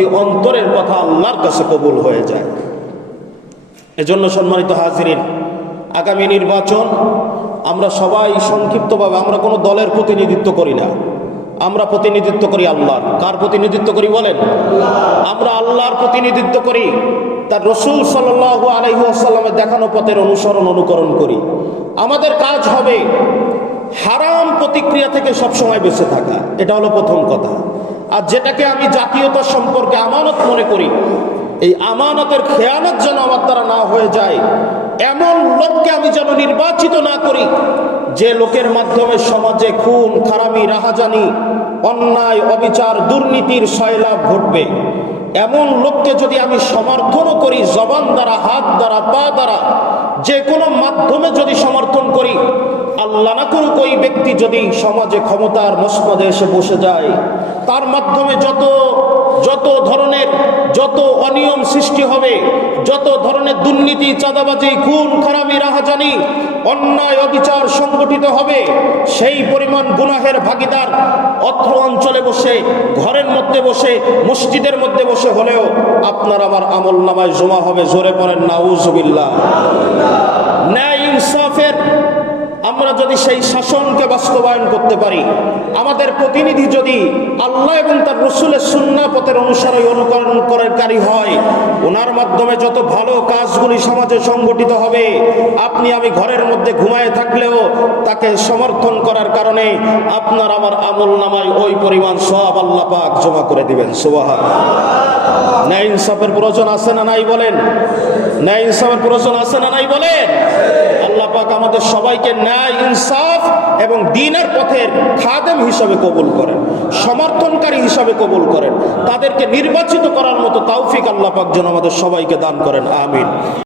এই অন্তরের কথা আল্লাহর কাছে কবুল হয়ে যায়। এজন্য সম্মানিত হাজিরিন, আগামী নির্বাচন আমরা সবাই সংক্ষিপ্তভাবে, আমরা কোনো দলের প্রতিনিধিত্ব করি না, আমরা প্রতিনিধিত্ব করি আল্লাহর। কার প্রতিনিধিত্ব করি বলেন? আমরা আল্লাহর প্রতিনিধিত্ব করি, তার রসুল সাল্লাল্লাহু আলাইহি ওয়াসাল্লামের দেখানো পথের অনুকরণ করি। আমাদের কাজ হবে হারাম প্রতিক্রিয়া থেকে সবসময় বেঁচে থাকা, এটা হলো প্রথম কথা। আর যেটাকে আমি জাতীয়তা সম্পর্কে আমানত মনে করি, এই আমানতের খেয়ানত যেন আমার দ্বারা না হয়ে যায়, এমন লোককে আমি যেন নির্বাচিত না করি যে লোকের মাধ্যমে সমাজে খুন খারামি রাহাজানি অন্যায় অবিচার দুর্নীতির সয়লাভ ঘটবে। এমন লোককে যদি আমি সমর্থনও করি, জবান দ্বারা হাত দ্বারা পা দ্বারা যে কোনো মাধ্যমে যদি সমর্থন করি, আল্লাহ না করুক ওই ব্যক্তি যদি সমাজে ক্ষমতার মসনদে এসে বসে যায়, তার মাধ্যমে যত ধরনের অনিয়ম সৃষ্টি হবে, যত ধরনের দুর্নীতি চাঁদাবাজি খুন খারামি রাহাজানি অন্যায় অবিচার সংগঠিত হবে, সেই পরিমাণ গুনাহের ভাগীদার অত্র অঞ্চলে বসে, ঘরের মধ্যে বসে, মসজিদের মধ্যে বসে হলেও আপনার আমার আমল নামায় জমা হবে। জোরে পড়েন নাউজুবিল্লাহ। ন্যায় ইনসাফের আমরা যদি সেই শাসনকে বাস্তবায়ন করতে পারি, আমাদের প্রতিনিধি যদি আল্লাহ এবং তার রসুলের সুন্নাহ পথের অনুকরণকারী হয়, ওনার মাধ্যমে যত ভালো কাজগুলি সমাজে সংগঠিত হবে, আপনি আমি ঘরের মধ্যে ঘুমায় থাকলেও তাকে সমর্থন করার কারণে আপনার আমার আমল নামায় ওই পরিমাণ সওয়াব আল্লাহ পাক জমা করে দিবেন। সুবহানাল্লাহ। ন্যায় ইনসাফের প্রয়োজন আছে না নাই বলেন? ন্যায় ইনসাফের প্রয়োজন আছে না নাই বলেন? আল্লাহ পাক আমাদের সবাইকে ন্যায় ইনসাফ এবং দ্বীনের পথের খাদেম হিসাবে কবুল করেন, সমর্থনকারী হিসাবে কবুল করেন, তাদেরকে নির্বাচিত করার মতো তৌফিক আল্লাহ পাক যেন আমাদের সবাইকে দান করেন। আমিন।